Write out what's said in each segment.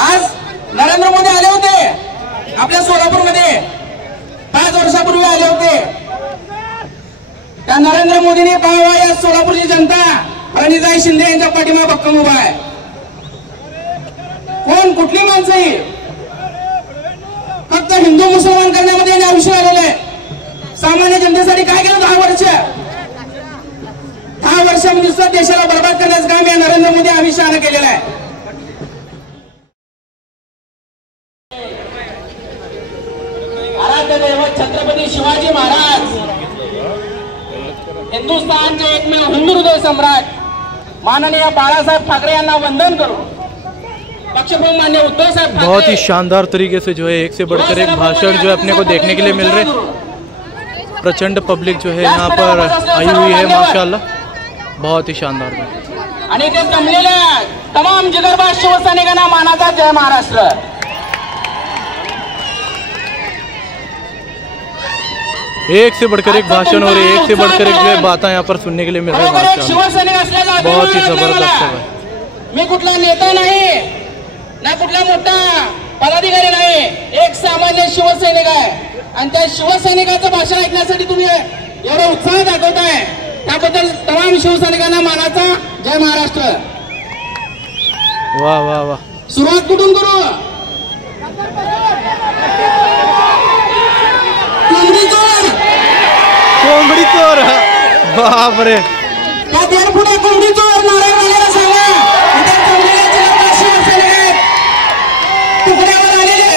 आज नरेंद्र मोदी आले होते आपल्या सोलापूरमध्ये, 5 वर्षापूर्वी आले होते। त्या नरेंद्र मोदींनी पाहावा या सोलापूरची जनता प्रणिताई शिंदे यांच्या पाठीमागे भक्कम उभा आहे। कोण कुठली माणसं ही फक्त हिंदू मुसलमान करण्यामध्ये यांनी आयुष्य आलेलं आहे। सामान्य जनतेसाठी काय केलं 10 वर्ष? 10 वर्षामध्ये सुद्धा देशाला बर्बाद करण्याचं काम या नरेंद्र मोदी अमित शहाने केलेलं आहे। आराध्य दैवत छत्रपती शिवाजी महाराज, हिंदुस्थानचे एकमेव हिंदू हृदय सम्राट माननीय बाळासाहेब ठाकरे यांना वंदन करू। मान्य उद्धव साहब बहुत ही शानदार तरीके से जो है एक से बढ़कर एक भाषण जो है अपने को देखने के लिए मिल रहे। प्रचंड पब्लिक जो है यहाँ पर आई हुई है माशाल्लाह, बहुत ही शानदार। आणि ते जमलेल्या तमाम जिगरबाज शिवसैनिकांना मानाचा जय महाराष्ट्र। एक से बढ़कर एक भाषण हो रही है, एक से बढ़कर एक जो है बातें यहाँ पर सुनने के लिए मिल रही है माशाल्लाह, बहुत ही जबरदस्त है। मी कुठला नेता नाही ना कुठला मोठा पदाधिकारी नाही, एक सामान्य शिवसैनिक आहे आणि त्या शिवसैनिकाचं भाषण ऐकण्यासाठी तुम्ही एवढा उत्साह दाखवताय, त्याबद्दल तमाम शिवसैनिकांना मानाचा जय महाराष्ट्र। वाह वाह वाह। सुरुवात कुठून करू? कोंबडी चोर, बाप रे। त्या 1.5 फुटा कोंबडी चोर नारायण सांगा। तुकड्यावर आलेले,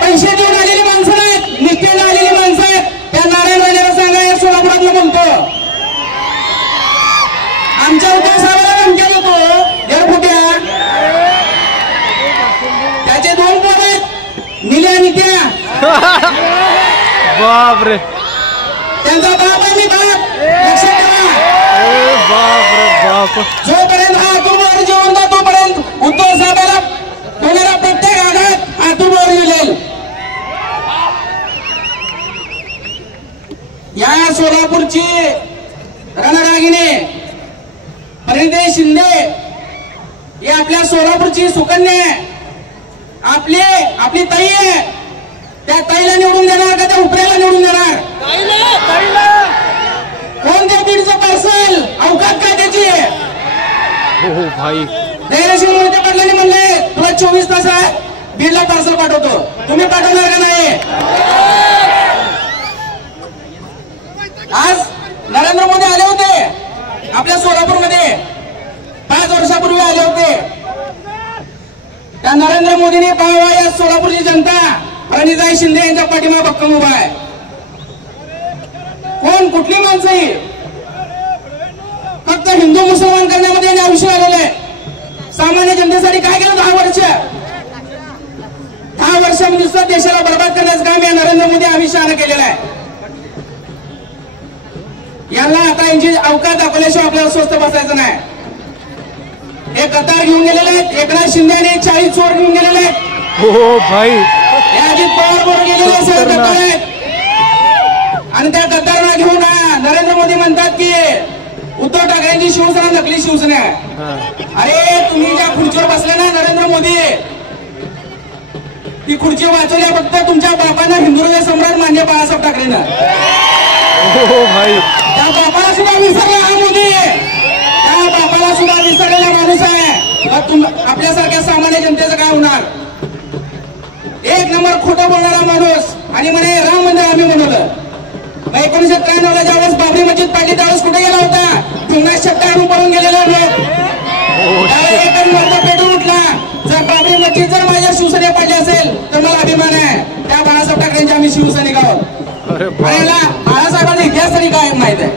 पैसे देऊन आलेली माणसं आहेत, निष्ठेने आलेली माणसं आहेत, त्या नारायण राणेला सांगा या सोलापुरातलं म्हणतो। आमच्या उद्धव साहेबांना धमक्या देतो 1.5 फुट्या, त्याचे 2 पोरं आहेत निल्या नित्या, बाप रे। त्यांचा बाप आहे मी बाप, लक्षात ठेवा। बाप रे बाप। जोपर्यंत हा अतुलवर जिवंत तोपर्यंत उद्धव साहेबाला होणारा प्रत्येक आघात अतुलवर मिळेल। या सोलापूरची रणरागिणी प्रणिताई शिंदे ही आपल्या सोलापूरची सुकन्या आहे, आपली ताई आहे। त्या ताईला निवडून देणार का त्या उपऱ्याला निवडून देणार? कोण त्या बीडचं पार्सल अवकात काय त्याची? हो भाई, धैर्यशील मोहिते पाटलांनी म्हणले तुला 24 तासात बीडला पार्सल पाठवतो, तुम्ही पाठवणार का नाही? आज नरेंद्र मोदी आले होते आपल्या सोलापूरमध्ये, 5 वर्षापूर्वी आले होते। त्या नरेंद्र मोदींनी पाहावा या सोलापूरची जनता प्रणिताई शिंदे यांच्या पाठीमागे भक्कम उभा आहे। कोण कुठली माणसं ही फक्त हिंदू मुसलमान करण्यामध्ये यांनी आयुष्य आलेलं आहे। सामान्य जनतेसाठी काय केलं 10 वर्ष? 10 वर्षामध्ये सुद्धा देशाला बर्बाद करण्याचं काम या नरेंद्र मोदी अमित शहाने केलेलं आहे। यांना आता यांची अवकात दाखवल्याशिवाय आपल्याला स्वस्त बसायचं नाही। हे कतार घेऊन गेलेले आहेत, एकनाथ शिंदे यांनी 40 चोर घेऊन गेलेले आहेत। हो भाई, अजित पवार बरोबर गेलेले आणि त्या कतारला घेऊन नरेंद्र मोदी म्हणतात की उद्धव ठाकरेंची शिवसेना नकली शिवसेना आहे। अरे तुम्ही ज्या खुर्चीवर बसले ना नरेंद्र मोदी, ती खुर्ची वाचवल्या फक्त तुमच्या बापांना हिंदू हृदय सम्राट मान्य बाळासाहेब ठाकरेंना। हो भाई, त्या बापाला सुद्धा विसरला हा मोदी, त्या बापाला सुद्धा विसरलेला माणूस आहे। आपल्यासारख्या सामान्य जनतेचं काय होणार? 1 नंबर खोटं बोलणारा माणूस आणि म्हणे राम मंदिर आम्ही बनवलं। 1993 ला ज्यावेळेस बाबरी मस्जिद पाडली त्यावेळेस कुठे गेला होता? पुन्हा शट्टावरून पळून गेलेला लोक पेटून उठला। जर बाबरी मस्जिद जर माझ्या शिवसेने पाडली असेल तर मला अभिमान आहे त्या बाळासाहेब ठाकरेंच्या आम्ही शिवसैनिक आहोत। बाळासाहेबांचा इतिहास तरी काय माहित आहे?